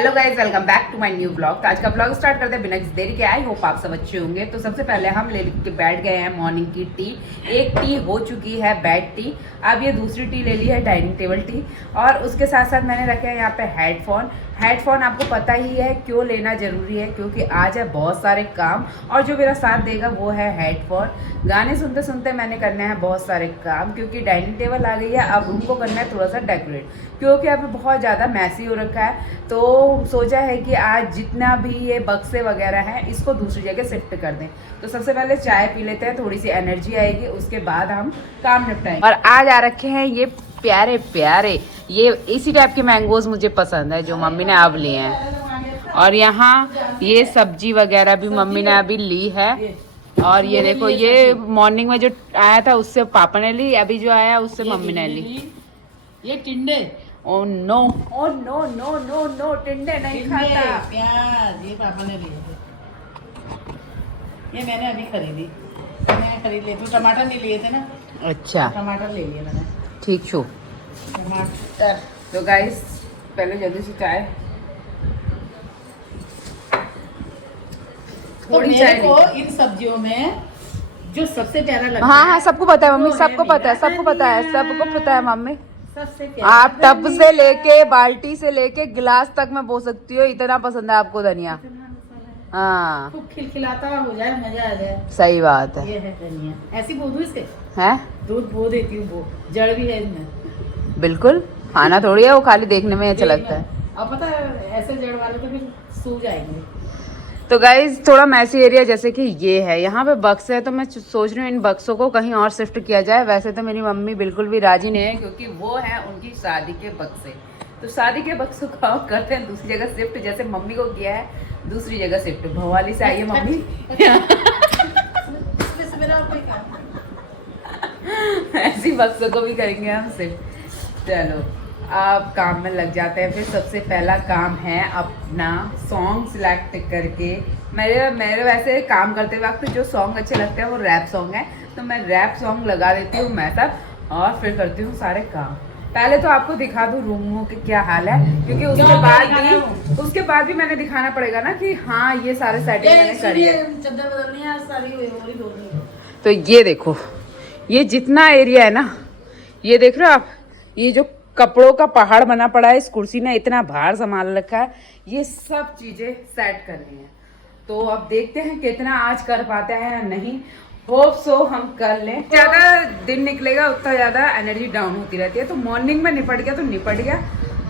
Hello guys, welcome back to my new blog. तो आज का ब्लॉग स्टार्ट करते हैं बिना किसी देरी के। आई होप आप सब अच्छे होंगे। तो सबसे पहले हम ले के बैठ गए हैं मॉर्निंग की टी। एक टी हो चुकी है बेड टी, अब ये दूसरी टी ले ली है डाइनिंग टेबल टी। और उसके साथ साथ मैंने रखे हैं यहाँ पे हेडफोन आपको पता ही है क्यों लेना ज़रूरी है, क्योंकि आज है बहुत सारे काम और जो मेरा साथ देगा वो है हेडफोन। गाने सुनते सुनते मैंने करने हैं बहुत सारे काम, क्योंकि डाइनिंग टेबल आ गई है। अब रूम को करना है थोड़ा सा डेकोरेट, क्योंकि अभी बहुत ज़्यादा मैसी हो रखा है। तो सोचा है कि आज जितना भी ये बक्से वगैरह हैं इसको दूसरी जगह शिफ्ट कर दें। तो सबसे पहले चाय पी लेते हैं, थोड़ी सी एनर्जी आएगी, उसके बाद हम काम निपटाएंगे। और आज आ रखे हैं ये प्यारे प्यारे, ये इसी टाइप के मैंगोज मुझे पसंद है जो मम्मी ने अब लिए हैं। और यहाँ ये सब्जी वगैरह भी मम्मी ने अभी ली है। और ये देखो, ये मॉर्निंग में जो आया था उससे पापा ने ली, अभी जो आया उससे मम्मी ने ली। ये टिंडे, oh no, oh no no no no, टिंडे नहीं खाता। प्याज ये पापा ने लिए थे, ये मैंने अभी खरीदी। मैं खरीद लिए थे, टमाटर नहीं लिए थे ना। अच्छा, टमाटर ले लिए मैंने। ठीक छो। टमाटर तो गाइस पहले जल्दी से चाय, तो थोड़ी मेरे चाय को ली। इन सब्जियों में जो सबसे प्यारा लगता हाँ है, हाँ, सबको पता है मम्मी, वो सबको है पता है, मेरा सबको पता है, सबको पता है मम्मी। सबसे प्यारा आप टब से लेके बाल्टी से लेके गिलास तक मैं बोल सकती हूँ, इतना पसंद है आपको धनिया। हाँ खूब खिलखिलाता हो जाए, मजा आ जाए। सही बात है। ये है धनिया, ऐसी बो दूं इसके, हैं? दूध बो देती हूँ, बो जड़ भी है इनमें। बिल्कुल, खाना थोड़ी है वो, खाली देखने में अच्छा लगता है। अब पता है ऐसे जड़ वाले तो फिर सूख जाएंगे। तो गाइज थोड़ा मैसी एरिया जैसे कि ये है, यहाँ पे बक्स है, तो मैं सोच रही हूँ इन बक्सों को कहीं और शिफ्ट किया जाए। वैसे तो मेरी मम्मी बिल्कुल भी राजी नहीं है, क्योंकि वो है उनकी शादी के बक्से। तो शादी के बक्सों को हम करते हैं दूसरी जगह शिफ्ट, जैसे मम्मी को किया है दूसरी जगह शिफ्ट। भवाली से आई है मम्मी। ऐसी बक्सों को भी करेंगे हम शिफ्ट। चलो अब काम में लग जाते हैं। फिर सबसे पहला काम है अपना सॉन्ग सिलेक्ट करके। मेरे वैसे काम करते वक्त जो सॉन्ग अच्छे लगते हैं वो रैप सॉन्ग है, तो मैं रैप सॉन्ग लगा देती हूँ मैं सब, और फिर करती हूँ सारे काम। पहले तो आपको दिखा दूँ रूमों के क्या हाल है, क्योंकि उसके बाद भी मैंने दिखाना पड़ेगा ना कि हाँ ये सारे सेटिंग मैंने करी है। चद्दर बदलनी है सारी। तो ये देखो, ये जितना एरिया है ना, ये देख रहे हो आप, ये जो कपड़ों का पहाड़ बना पड़ा है, इस कुर्सी ने इतना भार संभाल रखा है, ये सब चीजें सेट करनी है। तो अब देखते हैं कितना आज कर पाते हैं या नहीं। होप सो हम कर लें। ज्यादा दिन निकलेगा उतना ज्यादा एनर्जी डाउन होती रहती है, तो मॉर्निंग में निपट गया तो निपट गया,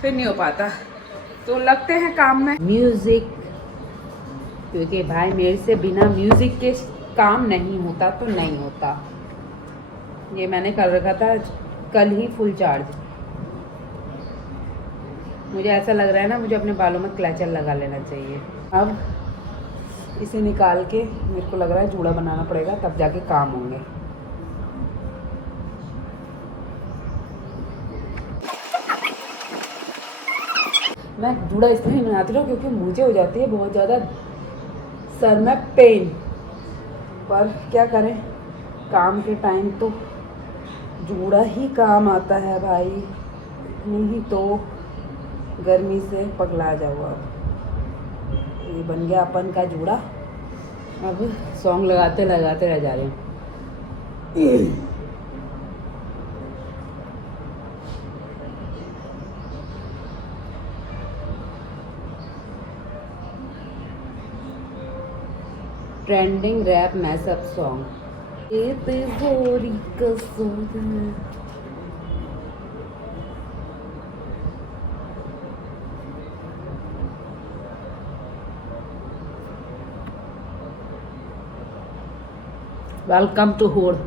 फिर नहीं हो पाता। तो लगते हैं काम में। म्यूजिक, क्योंकि भाई मेरे से बिना म्यूजिक के काम नहीं होता तो नहीं होता। ये मैंने कर रखा था कल ही फुल चार्ज। मुझे ऐसा लग रहा है ना, मुझे अपने बालों में क्लचर लगा लेना चाहिए। अब इसे निकाल के मेरे को लग रहा है जूड़ा बनाना पड़ेगा, तब जाके काम होंगे। मैं जूड़ा इसलिए नहीं बनाती हूँ क्योंकि मुझे हो जाती है बहुत ज़्यादा सर में पेन, पर क्या करें, काम के टाइम तो जूड़ा ही काम आता है भाई, नहीं तो गर्मी से पगला जाओ। अब ये बन गया अपन का जूड़ा। अब सॉन्ग लगाते लगाते रह जा रहे हैं। Trending rap mashup song. Welcome to होड़। अब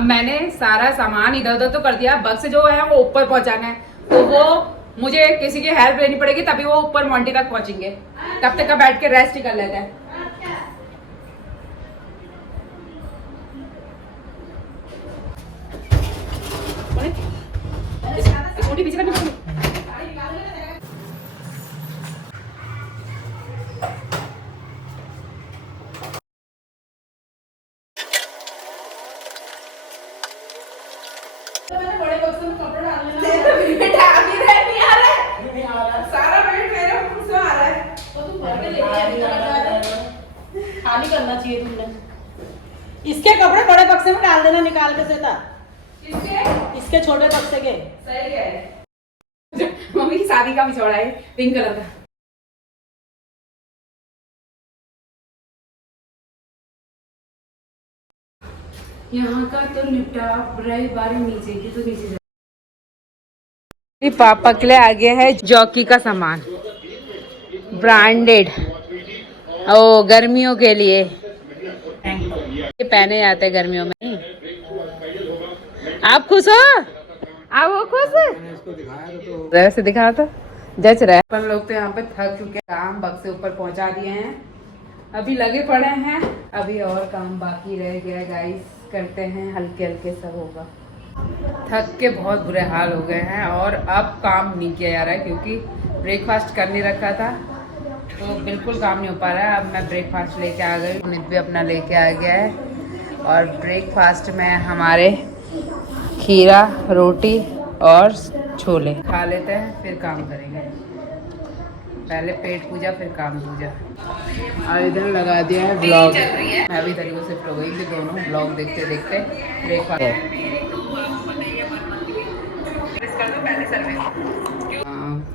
मैंने सारा सामान इधर उधर तो कर दिया, बक्स जो है वो ऊपर पहुंचाना है, तो वो मुझे किसी की हेल्प लेनी पड़ेगी, तभी वो ऊपर मॉन्टी तक पहुंचेंगे। तब तक का बैठ के रेस्ट ही कर लेते हैं। पीछे करनी पड़ेगी। बेटा अभी नहीं आ रहा है, सारा वेट मेरे ऊपर से आ रहा है। तो तुम भर के लेके खाली करना चाहिए तुमने। इसके कपड़े बड़े बक्से में डाल देना निकाल के सेता। इसके छोटे बक्से के। सही है। मम्मी की शादी का बिछोड़ा है पिंक कलर का। यहाँ का तो निपटा रही बारी नीचे की तो नीचे पापा के लिए आ गया है जॉकी का सामान ब्रांडेड ओ गर्मियों के लिए ये पहने जाते हैं गर्मियों में। आप खुश हो? आप वो खुश है? वैसे दिखा तो जच रहा है। अपन लोग तो यहाँ पे थक चुके हैं, काम बक्से ऊपर पहुंचा दिए हैं, अभी लगे पड़े हैं, अभी और काम बाकी रह गया है गाइस, करते हैं हल्के हल्के सब होगा। थक के बहुत बुरे हाल हो गए हैं और अब काम नहीं किया जा रहा है क्योंकि ब्रेकफास्ट कर नहीं रखा था तो बिल्कुल काम नहीं हो पा रहा है। अब मैं ब्रेकफास्ट लेके आ गई, नित भी अपना लेके आ गया है और ब्रेकफास्ट में हमारे खीरा रोटी और छोले खा लेते हैं फिर काम करेंगे। पहले पेट पूजा फिर काम पूजा। और इधर लगा दिया है ब्लॉग, मैं भी तरीकों शिफ्ट हो गई कि दोनों ब्लॉग देखते देखते ब्रेकफास्ट।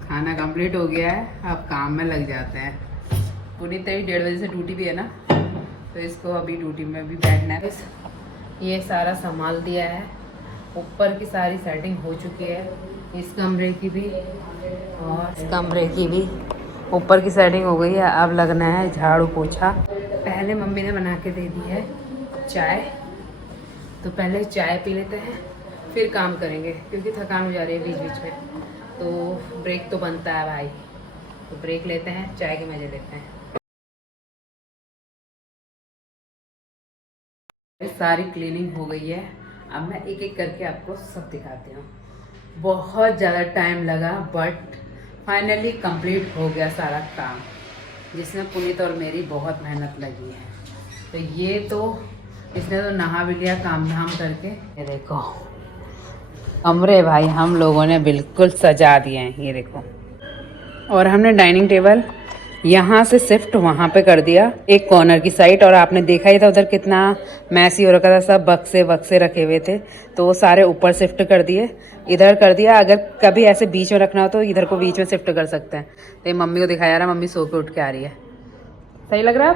खाना कंप्लीट हो गया है, अब काम में लग जाते हैं। पुनीत तेरी 1:30 बजे से ड्यूटी भी है ना, तो इसको अभी ड्यूटी में भी बैठना है। ये सारा संभाल दिया है, ऊपर की सारी सेटिंग हो चुकी है, इस कमरे की भी और इस कमरे की भी ऊपर की सेटिंग हो गई है। अब लगना है झाड़ू पोछा। पहले मम्मी ने बना के दे दी है चाय, तो पहले चाय पी लेते हैं फिर काम करेंगे क्योंकि थकान हो जा रही है बीच बीच में, तो ब्रेक तो बनता है भाई, तो ब्रेक लेते हैं, चाय के मजे लेते हैं। सारी क्लीनिंग हो गई है, अब मैं एक एक करके आपको सब दिखाती हूँ। बहुत ज़्यादा टाइम लगा बट फाइनली कंप्लीट हो गया सारा काम, जिसमें पुनीत और मेरी बहुत मेहनत लगी है। तो ये तो इसने तो नहा भी लिया काम धाम करके। ये देखो कमरे भाई हम लोगों ने बिल्कुल सजा दिए हैं, ये देखो। और हमने डाइनिंग टेबल यहाँ से शिफ्ट वहाँ पे कर दिया, एक कॉर्नर की साइड। और आपने देखा ही था उधर कितना मैसी हो रखा था, सब बक्से बक्से रखे हुए थे, तो वो सारे ऊपर शिफ्ट कर दिए, इधर कर दिया। अगर कभी ऐसे बीच में रखना हो तो इधर को बीच में शिफ्ट कर सकते हैं। तो ये मम्मी को दिखाया रहा, मम्मी सो के उठ के आ रही है। सही लग रहा है?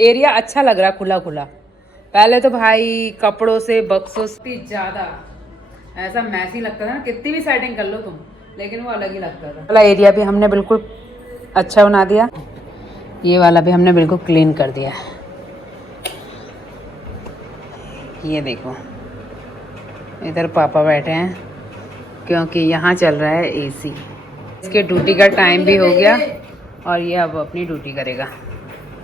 एरिया अच्छा लग रहा है, खुला खुला। पहले तो भाई कपड़ों से बक्सों से ज़्यादा ऐसा मैसी लगता था ना, कितनी भी सेटिंग कर लो तुम, लेकिन वो अलग ही लगता था। वाला एरिया भी हमने बिल्कुल अच्छा बना दिया, ये वाला भी हमने बिल्कुल क्लीन कर दिया। ये देखो इधर पापा बैठे हैं क्योंकि यहाँ चल रहा है एसी। इसके ड्यूटी का टाइम भी हो गया और ये अब अपनी ड्यूटी करेगा।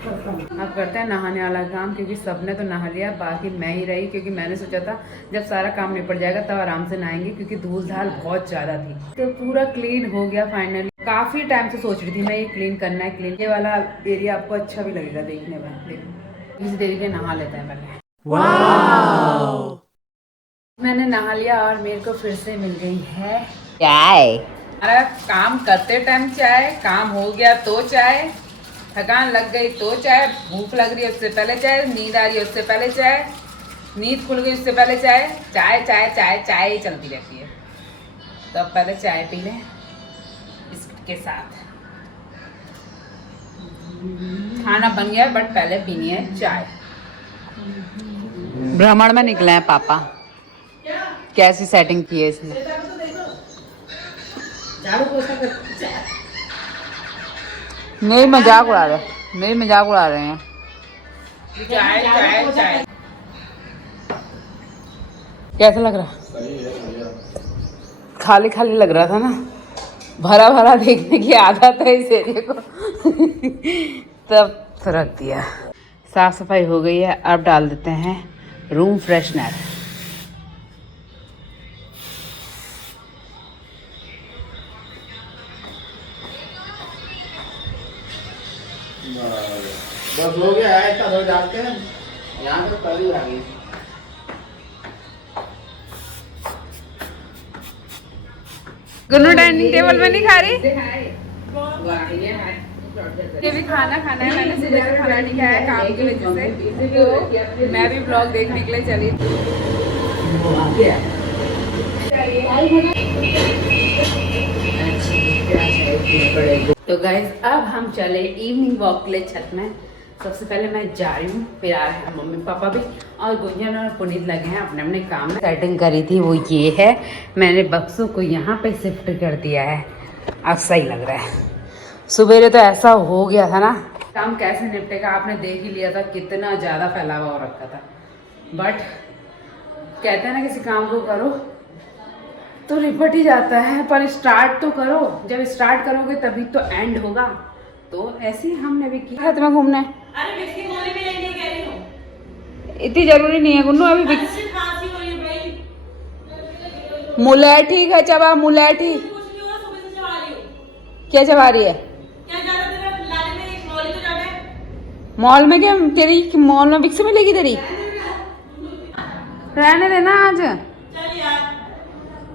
अब करते हैं नहाने वाला काम, क्योंकि सबने तो नहा लिया, बाकी मैं ही रही, क्योंकि मैंने सोचा था जब सारा काम निपट जाएगा तब आराम से नहाएंगे, क्योंकि धूल धाल बहुत ज़्यादा थी। तो पूरा क्लीन हो गया फाइनली। काफ़ी टाइम से सोच रही थी मैं ये क्लीन करना है, क्लीन। ये वाला एरिया आपको अच्छा भी लगेगा देखने में। इस देरी के नहा लेते हैं पहले। मैंने नहा लिया और मेरे को फिर से मिल गई है चाय। हमारा काम करते टाइम चाय, काम हो गया तो चाय, थकान लग गई तो चाय, भूख लग रही है उससे पहले चाय, नींद आ रही है उससे पहले चाय, नींद खुल गई उससे पहले चाय, चाय चाय चाय चाय ही चलती रहती है। तो अब पहले चाय पी लें बिस्किट के साथ। खाना बन गया बट पहले पीनी है चाय। भ्रमण में निकले हैं पापा, कैसी सेटिंग की है इसने। मेरी मजाक उड़ा रहे, मेरी मजाक उड़ा रहे हैं। चाय चाय चाय कैसा लग रहा? खाली खाली लग रहा था ना, भरा भरा देखने की आदत है इस एरिया को तब तो रख दिया। साफ सफाई हो गई है, अब डाल देते हैं रूम फ्रेशनर। बस हो गया है, इतना धो डालते हैं यहाँ पे तली आ गई। गुन्नू डाइनिंग टेबल में नहीं खा रही। ये भी खाना खाना है, मैंने सुबह से खाना नहीं खाया है काम की वजह से, तो मैं भी ब्लॉग देखने के लिए चली थी। तो गाइज अब हम चले इवनिंग वॉक के लिए छत में। सबसे पहले मैं जा रही हूँ, फिर आ रहे हैं मम्मी पापा भी, और गुंजन और पुनीत लगे हैं अपने अपने काम में। सेटिंग करी थी वो ये है, मैंने बक्सों को यहाँ पे शिफ्ट कर दिया है, अब सही लग रहा है। सुबह तो ऐसा हो गया था ना, काम कैसे निपटेगा आपने देख ही लिया था, कितना ज़्यादा फैलावा हो रखा था। बट कहते हैं ना किसी काम को करो तो रिपट ही जाता है, पर स्टार्ट तो करो, जब स्टार्ट करोगे तभी तो एंड होगा। तो ऐसे ही हमने भी किया। तुम्हें घूमना है? अरे विक्स की गोली भी लेने कह रही हूँ। इतनी जरूरी नहीं है गुन्नू अभी। खांसी हो रही है भाई। मुलेठी का चबा, मुलेठी कुछ नहीं हुआ, सुबह से चबा रही हूँ। क्या चबा रही है? क्या जा रहा तेरा लाने में, एक मॉल ही तो जाना है। मॉल में क्या तेरी मॉल में विक्स मिलेगी तेरी? रहने देना आज, चल यार।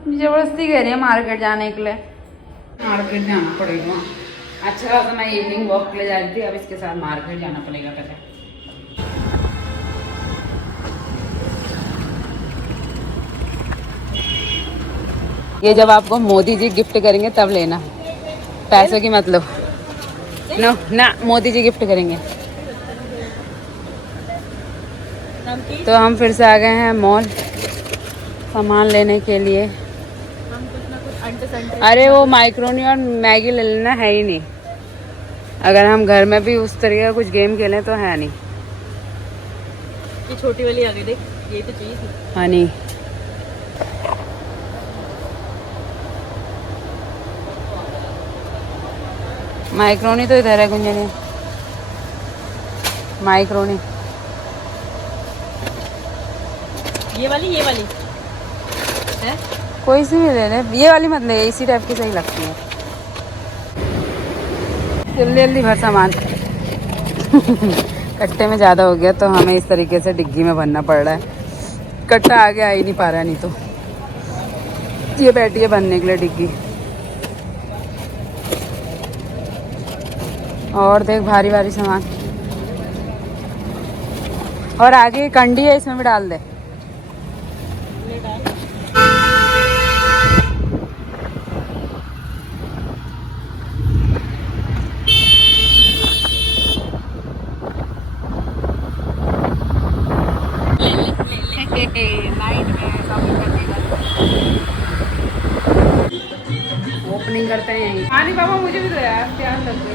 जबरदस्ती कह रही है मार्केट जाने के लिए। मार्केट जाना पड़ेगा। अच्छा तो मैं इवनिंग वॉक के लिए जा रही थी, अब इसके साथ मार्केट जाना पड़ेगा पहले। ये जब आपको मोदी जी गिफ्ट करेंगे तब लेना, पैसों की मतलब नो ना, मोदी जी गिफ्ट करेंगे। तो हम फिर से आ गए हैं मॉल सामान लेने के लिए। अरे वो माइक्रोनी और मैगी ले लेना, है ही नहीं। अगर हम घर में भी उस तरीके का कुछ गेम खेलें तो है नहीं। ये छोटी वाली आ गई देख, ये तो चाहिए थी। हाँ नहीं, माइक्रोनी तो इधर है गुंजन, माइक्रोनी। ये वाली है? कोई सी भी ले ले, ये वाली मत ले, इसी टाइप की सही लगती है। जल्दी जल्दी भर सामान। कट्टे में ज़्यादा हो गया तो हमें इस तरीके से डिग्गी में भरना पड़ रहा है, कट्टा आगे आ ही नहीं पा रहा, नहीं तो ये बैठी है भरने के लिए डिग्गी। और देख भारी भारी सामान, और आगे कंडी है, इसमें भी डाल दे। ओपनिंग करते हैं। हाँ नहीं पापा मुझे भी दो यार, प्यार लग गई।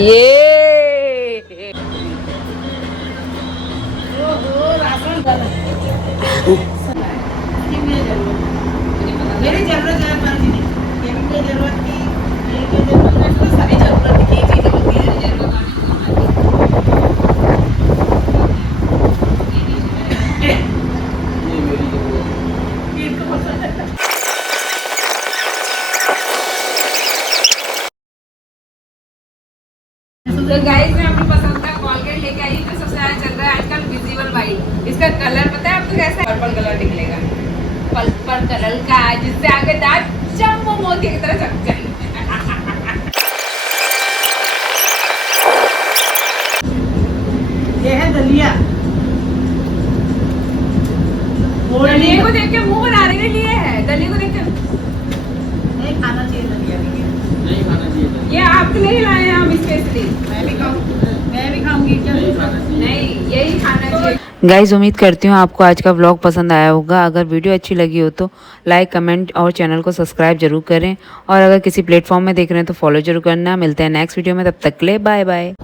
ये मेरी जरूरत है पर नहीं, ये भी कोई जरूरत थी, ये कोई जरूरत नहीं, तो सारी जरूरत की चीजें होती है, जरूरत आनी तो गाइस मैं अपनी पसंद का कॉलगेट लेके आई, तो सबसे ज़्यादा चल रहा है आजकल विजिबल वाइट। इसका कलर पता है आपको कैसा है? पर्पल कलर निकलेगा, पर्पल कलर का, जिससे आगे दांत चम्मो मोती की तरह चमक जाएंगे। ये है दलिया। दलिया को देख के मुंह बनाने के लिए है, दलिया को देख के नहीं खाना चाहिए दलिया, नहीं खाना चाहिए था। ये आपके लिए लाए हैं हम स्पेशली। मैं भी खाऊंगी क्या? नहीं यही खाना चाहिए। गाइज़ उम्मीद करती हूँ आपको आज का व्लॉग पसंद आया होगा। अगर वीडियो अच्छी लगी हो तो लाइक, कमेंट और चैनल को सब्सक्राइब जरूर करें, और अगर किसी प्लेटफॉर्म में देख रहे हैं तो फॉलो जरूर करना। मिलते हैं नेक्स्ट वीडियो में, तब तक के लिए बाय बाय।